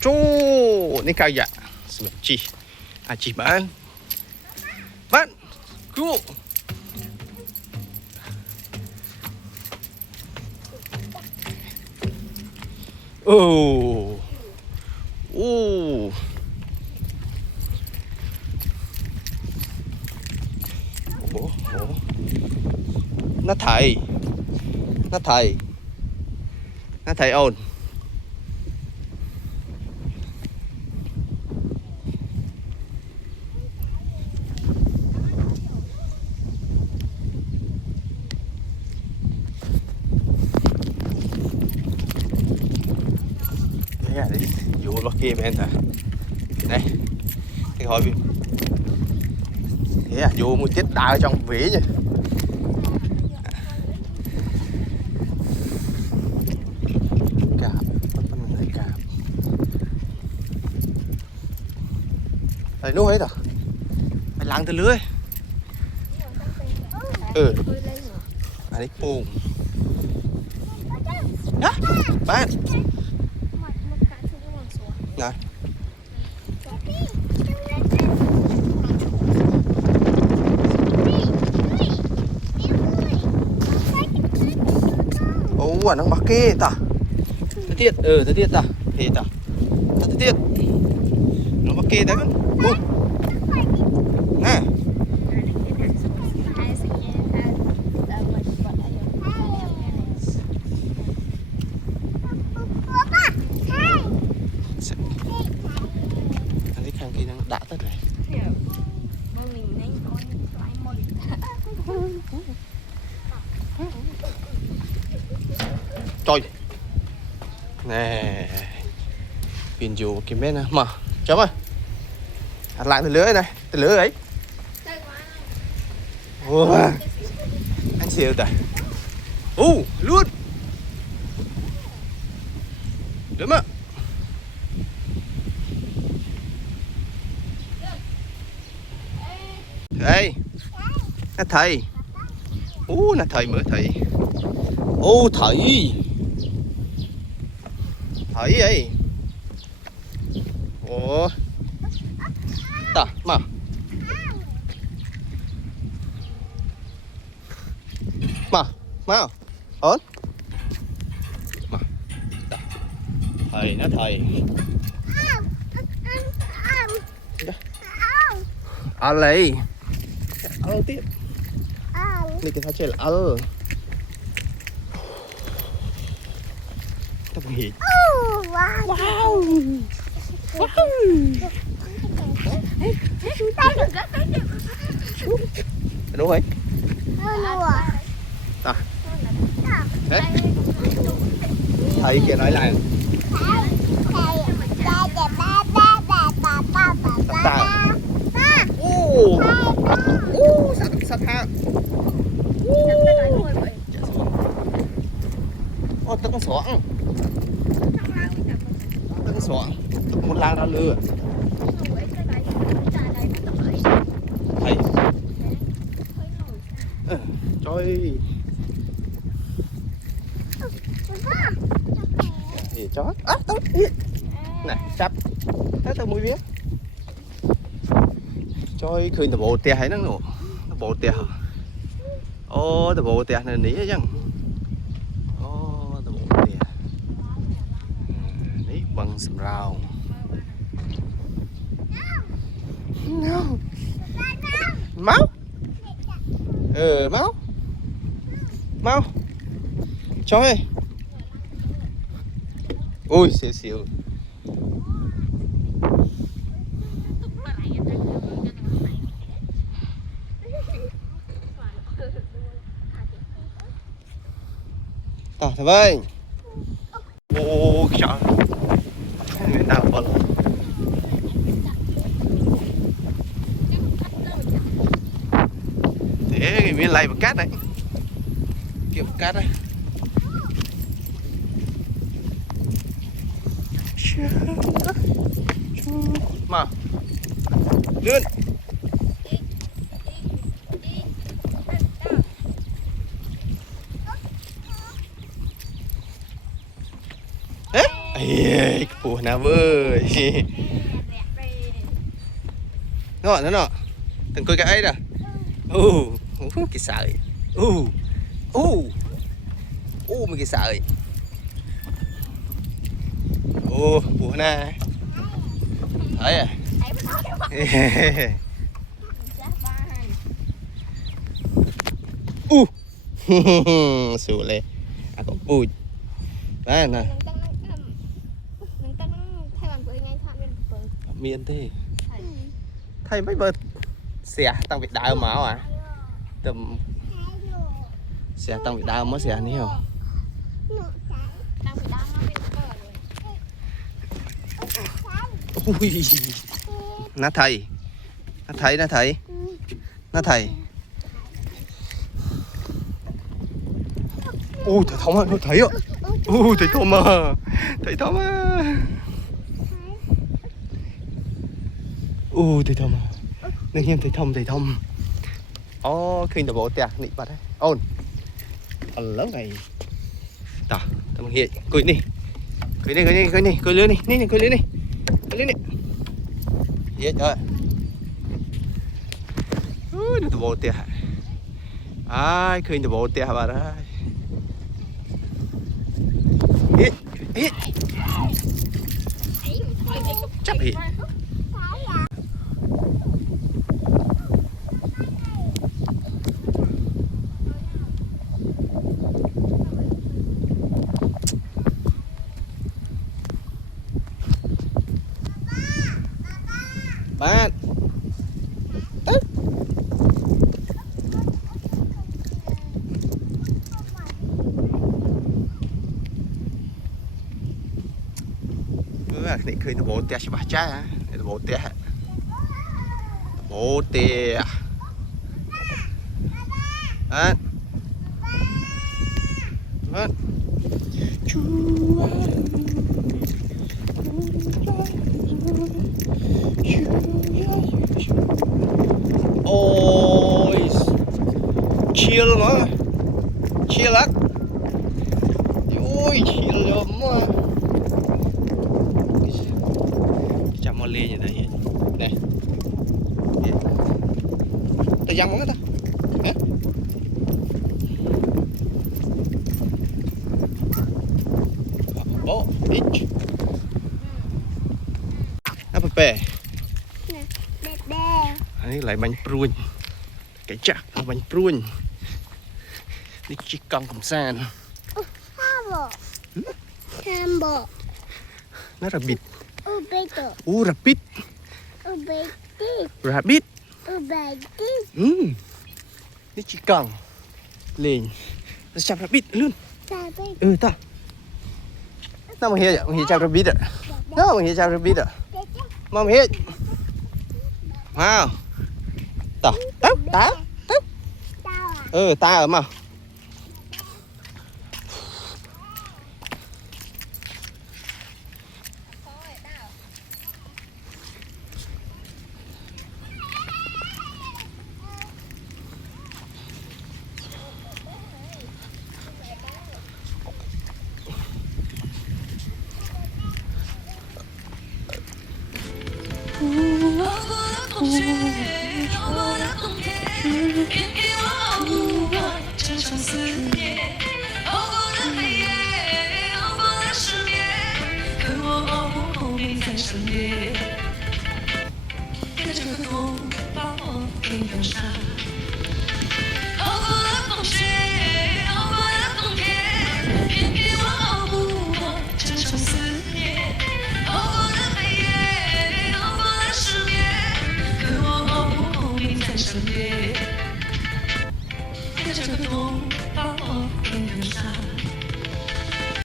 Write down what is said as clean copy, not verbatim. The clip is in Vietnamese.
Chú ini kayak sebenci. Aji bạn. Bạn. Cứu. Oh. Oh. Ủa. Nó thầy ồn. Đấy đi vô lo kia bên hả đây cái hỏi vì thế vô một tiết đá ở trong vế nhỉ. Đây nuôi hết rồi. Mày lăng từ lưới. Đây bùm. Hả? Bạn. Này. Ủa nó mắc kê ta. Thế tiết, thế tiết ta. Thế ta. Thế tiết. Nó mắc kê đấy con. Nè. Anh khang kia đang đã tất này. Trời. Nè. Pin dù cái bên này mà. Chấm ơi. Hạt lại từ lưới này, từ lưới ấy. Wow. Anh xỉu rồi. Luôn. Đúng ạ. Đây. Là thầy. Là thầy mới thầy. Thầy. Thầy ấy. Ta, mà. Mà. Ổn. Mà. Ta. Thầy nó thầy. Lấy. Tiếp. Ini kita cel Kita pergi. Wow. Đúng rồi. Ta. Đấy. Thầy kia nói lại. Sát ha. Tức con xoạng. Một làng ra lừa. Thầy. Trời. Thì chó. Tốt. Này, chắp. Thế tao mũi vía. Trời, khơi nó bộ tè hay nó bộ tè hả? Tao bộ tè này ní chăng? Tao bộ tè. Ní bằng sầm rau. No. Máu. Máu. Trời ơi. Ui, xỉu. Thầy ơi. Trời. Người ta bật. Thế cái miếng lầy một cát đấy. Kiểu một cát đấy. Mà. Lươn. Ê, của nào vơi. Nó. Từng coi cái ấy nè. Cái sợi. Mấy cái sợi. Của na. Thấy à? Sủa lên. À có bụi. Đấy nè. Miên thế. Thầy mấy bớt xe tăng Việt Đại máu à? Tầm xe tăng Việt Đại mới xe nhiều. Ui. Nó thầy. Thầy Thông á, nó thấy ạ. Thầy Thông à. Thầy Thông à. Thầy Thông à. Nâng em thầy Thông. Khi nào bộ tẹt nị bật đấy. Lớn này. Tao bằng hiện. Cười đi. Cười lưới đi. Cười lưới đi. Hiện rồi. Nó bộ tẹt. Ai khi nào bộ tẹt vào đây. Hít. Chấp hít. Bạn. Này khơi nó bố tè chứ bà cha nó bố tè à ôi chia luôn á chia lắm ôi chia lắm mà chạm lên như này này tôi dăng món ta hả bố ít apa pe ini lại bánh pruôn cái chắc là bánh pruôn đi chỉ con cầm san nó là bịt rabbit. Rabbit. Đi chỉ cần lên nó chạm rabbit luôn. Ta. Nó mà hiểu chạm rabbit ạ. Nó mà hiểu chạm rabbit ạ. Mà hiểu. Wow. Ta. Ta ở mà.这个冬。